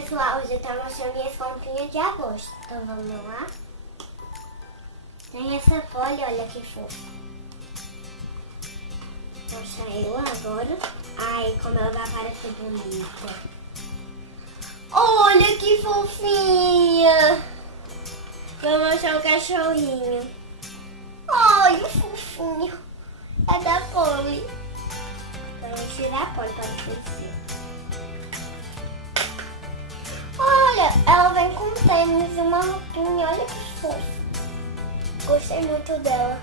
pessoal, hoje eu tô mostrando minhas comprinhas de agosto. Então vamos lá. Tem essa folha, olha que fofa. Vou mostrar eu agora. Ai, como ela vai aparecer bonita. Olha que fofinha. Vou mostrar o cachorrinho. Ai, o fofinho. É da Polly. Vamos tirar a Polly para esquecer. Olha, ela vem com tênis e uma roupinha. Olha que fofa. Gostei muito dela.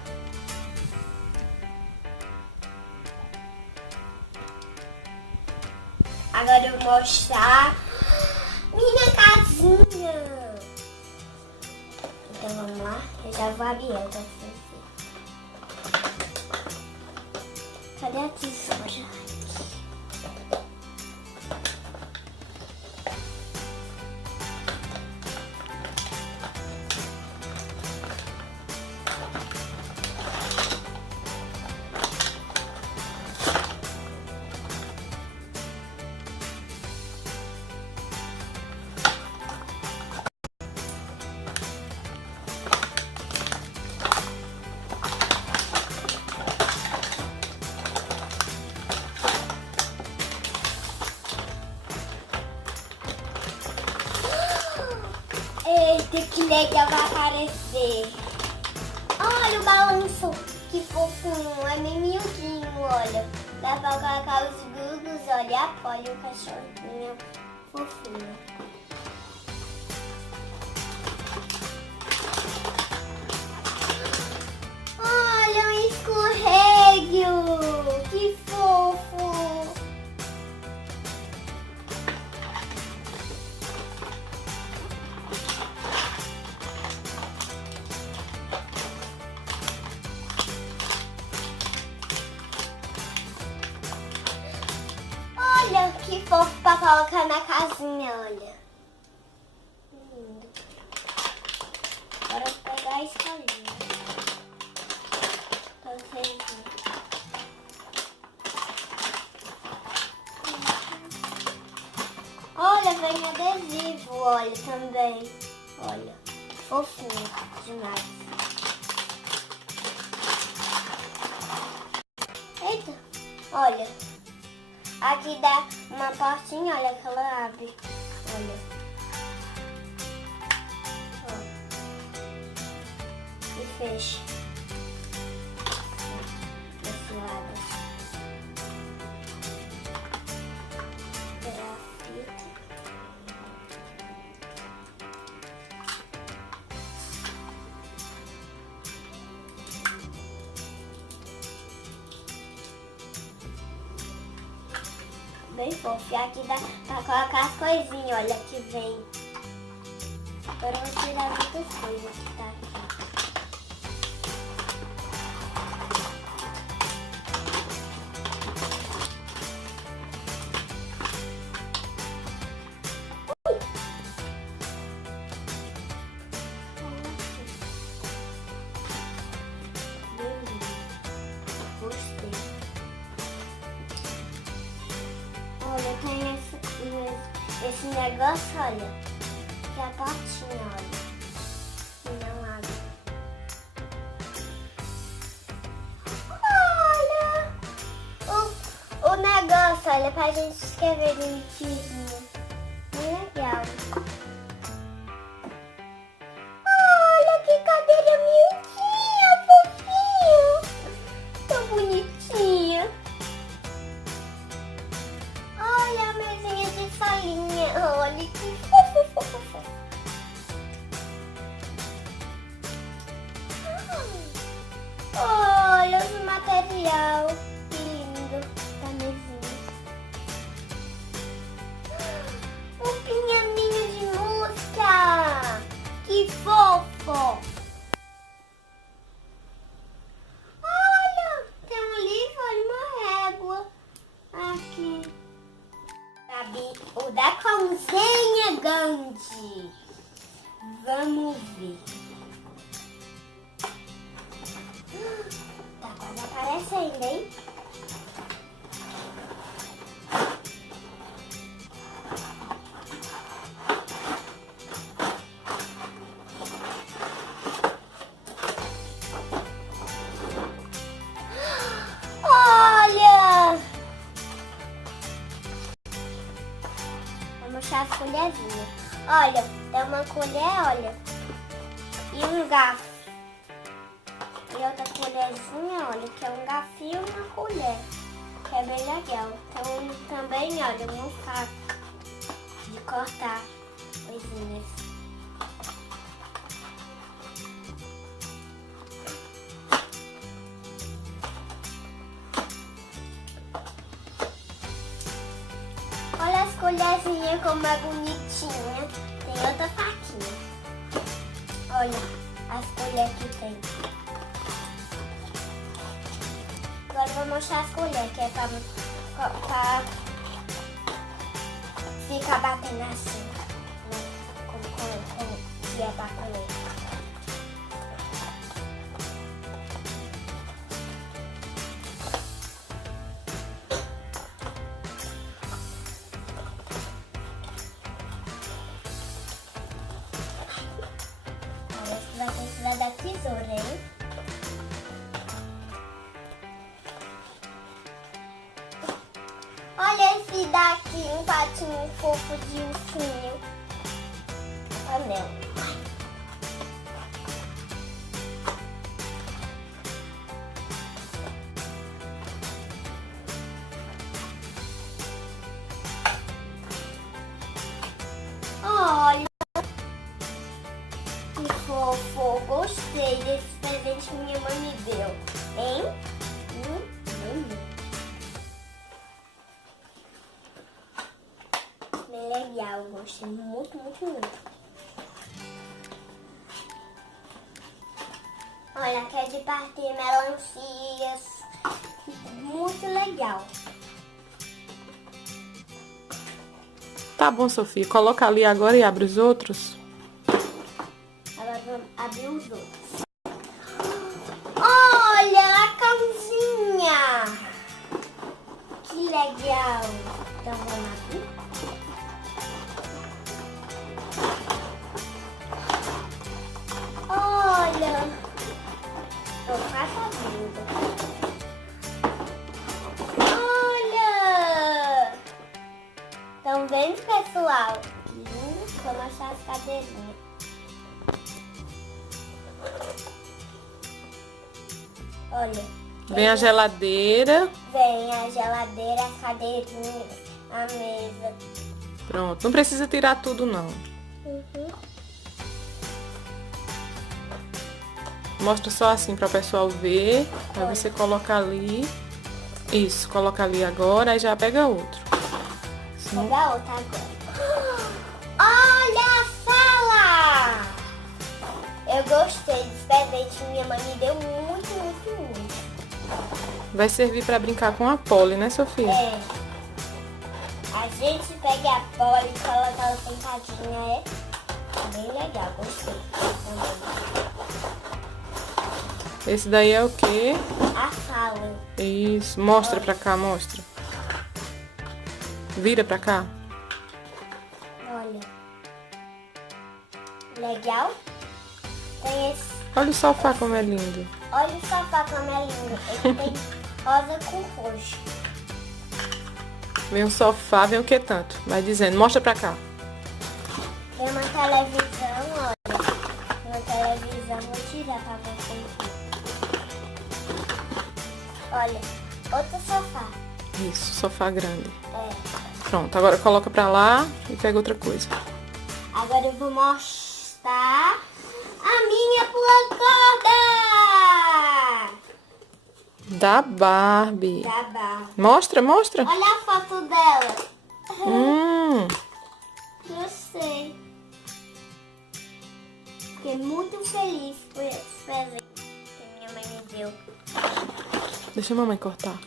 Agora eu vou mostrar minha casinha. Então vamos lá. Eu já vou abrir ela pra vocês verem. Cadê a tesoura? Eita, que legal vai aparecer. Olha o balanço, que fofinho, é meio miudinho, olha. Dá pra colocar os grugos, olha, a Polly, o cachorrinho fofinho. Olha um escorrego, que fofo. Olha que fofo pra colocar na casinha, olha. Lindo. Agora eu vou pegar a escolinha. Pra vocês verem. Olha, vem adesivo, olha, também. Olha, fofinho demais. Eita, olha. Aqui dá uma portinha, olha que ela abre. Olha. Ó. E fecha. Desse lado. Pegar a fita. Bem fofo. E aqui dá pra colocar as coisinhas, olha, que vem. Agora eu vou tirar muitas coisas que tá aqui. Olha, tem esse negócio, olha, que é a portinha, olha, e não abre. Olha, o negócio, olha, pra gente escrever bonitinho. Bem legal. Olha que cadeira miudinha, fofinho. Tão bonitinha. Olha a mesinha de salinha, olha que fofo. Olha o material, que lindo da mesinha. Um pianinho de música, que fofo. Olha, tem um livro e uma régua aqui. O da Cãozinha Gandhi. Vamos ver. Tá quase aparecendo, hein? mostrar as colherzinhas. Olha, tem uma colher, olha. E um garfo. E outra colherzinha, olha, que é um garfo e uma colher. Que é bem legal. Então também, olha, um faco de cortar coisinhas. Olha as colherzinhas como é bonitinha. Tem outra faquinha. Olha as colheres que tem. Agora eu vou mostrar as colheres, que é pra ficar batendo assim. Que é pra comer. Vai precisar da tesoura, hein? Olha esse daqui, um patinho fofo de ursinho. Anel. Olha. Que fofo, gostei desse presente que minha mãe me deu, hein? Bem legal, gostei muito, muito, muito. Olha, aqui é de partir melancias, muito legal. Tá bom, Sofia, coloca ali agora e abre os outros. Agora vamos abrir os outros. Olha a calzinha! Que legal! Então vamos abrir. Olha! Tô quase abrindo. Olha! Estão vendo, pessoal? Vou mostrar as cadeirinhas. Olha. Vem a geladeira. Vem a geladeira, as cadeirinhas, a mesa. Pronto, não precisa tirar tudo não. Mostra só assim para o pessoal ver. Aí você coloca ali. Isso, coloca ali agora, aí já pega outro. Vou pegar outra agora. Olha a sala! Eu gostei desse presente, minha mãe me deu muito, muito, muito. Vai servir para brincar com a Polly, né, Sofia? É. A gente pega a Polly e coloca ela sentadinha, é bem legal, gostei. Esse daí é o quê? A sala. Isso, mostra pra cá, mostra. Vira pra cá. Olha. Legal? Tem esse. Olha o sofá como é lindo. Olha o sofá como é lindo. Ele tem rosa com roxo. Vem um sofá, vem o que tanto? Vai dizendo, mostra pra cá. Tem uma televisão, olha. Uma televisão, vou tirar pra vocês. Olha, outro sofá. Isso, sofá grande. É. Pronto, agora coloca pra lá e pega outra coisa. Agora eu vou mostrar a minha pula-corda! Da Barbie. Da Barbie. Mostra, mostra. Olha a foto dela. Gostei. Fiquei muito feliz por esse presente que minha mãe me deu. Deixa a mamãe cortar.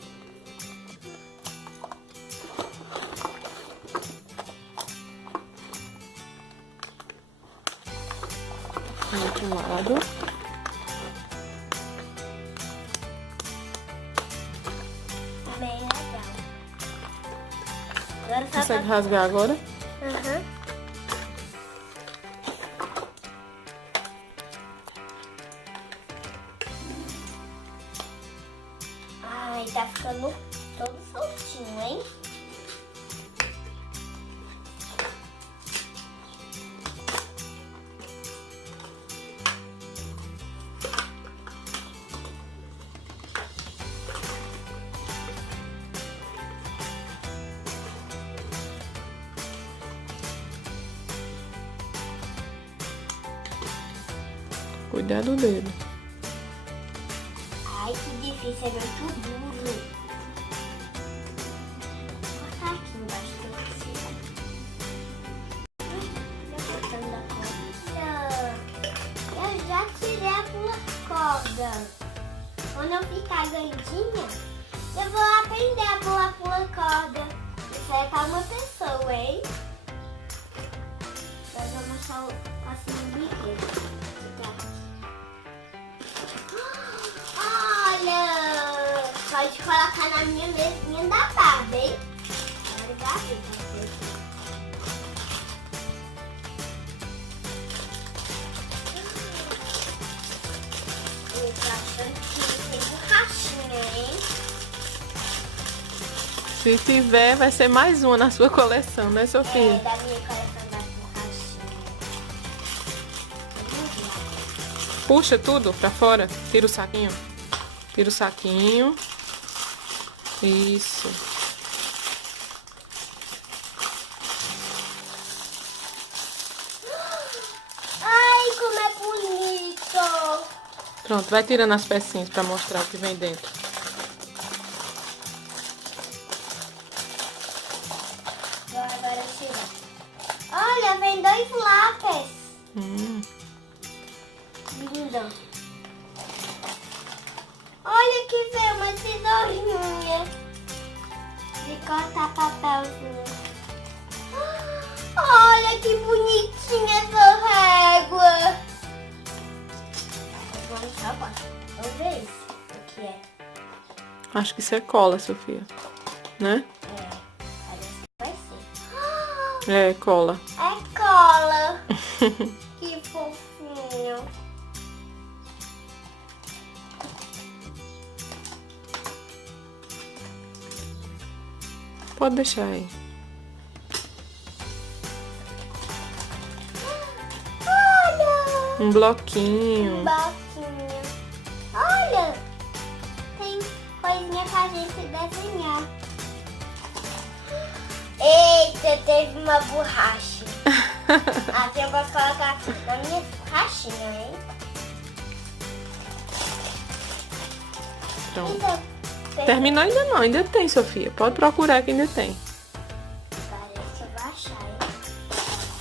Do outro lado. Bem legal. Agora só Consegue rasgar agora? Aham. Ai, tá ficando todo soltinho, hein? Cuidado dele. Ai, que difícil, é muito duro. Vou cortar aqui embaixo que eu preciso. Já botando a corda. Eu já tirei a corda. Quando eu ficar grandinha, eu vou aprender a pular corda. Isso é para uma pessoa, hein? Eu vou mostrar o próximo brinquedo. Olha! Pode colocar na minha mesinha da Barbie, hein? Olha, Barbie, eu tô achando que tem borrachinha, hein? Se tiver, vai ser mais uma na sua coleção, né, Sofia? É, da minha coleção das borrachinhas. Vamos lá. Puxa tudo pra fora. Tira o saquinho. Tira o saquinho. Isso. Ai, como é bonito! Pronto, vai tirando as pecinhas pra mostrar o que vem dentro. Vou agora tirar. Olha, vem 2 lápis. Lindo. Olha que vem uma tesourinha de cortar papelzinho. Olha que bonitinha essa régua. Vamos só agora. Vamos ver isso. O que é? Acho que isso é cola, Sofia. Né? É, parece que vai ser. É, cola. É cola. Que fofinho. Pode deixar aí. Olha! Um bloquinho. Boquinha. Olha! Tem coisinha pra gente desenhar. Eita, teve uma borracha. Assim eu posso colocar na minha borrachinha, hein? Pronto. Então, Terminou ainda não, ainda tem, Sofia. Pode procurar que ainda tem. parece que eu vou achar, hein?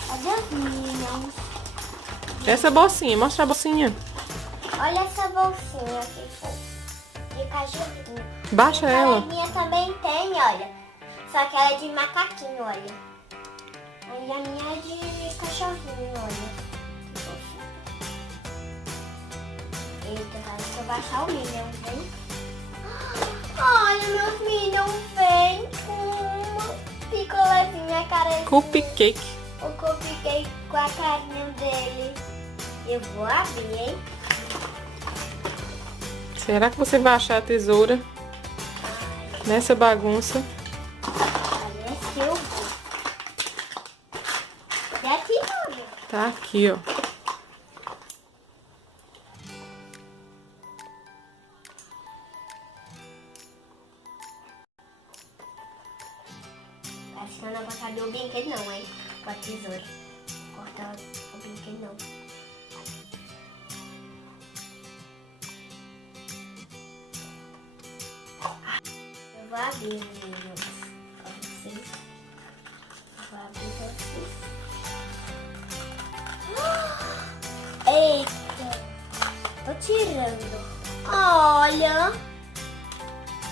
Cadê os meninos? Essa bolsinha, mostra a bolsinha. Olha essa bolsinha que fofa. De cachorrinho. Baixa ela. A minha também tem, olha. Só que ela é de macaquinho, olha. Aí a minha é de cachorrinho, olha. Que fofinho. Eita, parece que eu vou achar o Minion, hein? Olha, meus Minions vem com uma picolézinha carecinha. Cupcake. O cupcake com a carinha dele. Eu vou abrir, hein? Será que você vai achar a tesoura nessa bagunça? Parece que eu vou. Cadê a tesoura? Tá aqui, ó. Acho que eu não vou saber o brinquedo não, hein? Com a tesoura. Cortar o brinquedo não. Eu vou abrir, meninos, pra vocês. Eu vou abrir pra vocês. Eita! Tô tirando. Olha!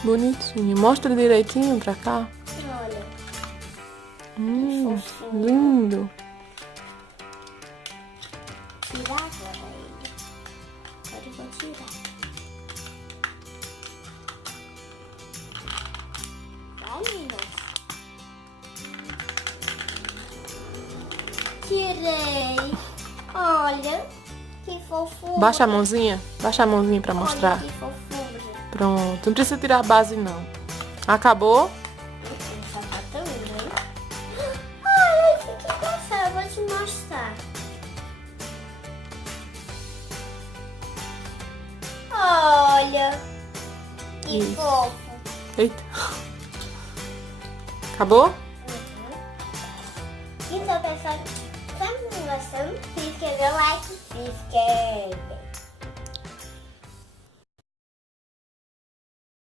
Bonitinho. Mostra direitinho pra cá. Olha. Fofinho. Lindo. Tirar agora ele. Agora eu vou tirar. Vai, meninas. Tirei. Olha, que fofura. Baixa a mãozinha. Baixa a mãozinha pra mostrar. Olha que fofura. Pronto. Não precisa tirar a base, não. Acabou? Essa tá tão linda, hein? Olha, esse aqui gostou. Eu vou te mostrar. Olha, que Isso. fofo. Eita. Acabou? Então, pessoal, se você não gostou, se inscreva, like, se inscreve.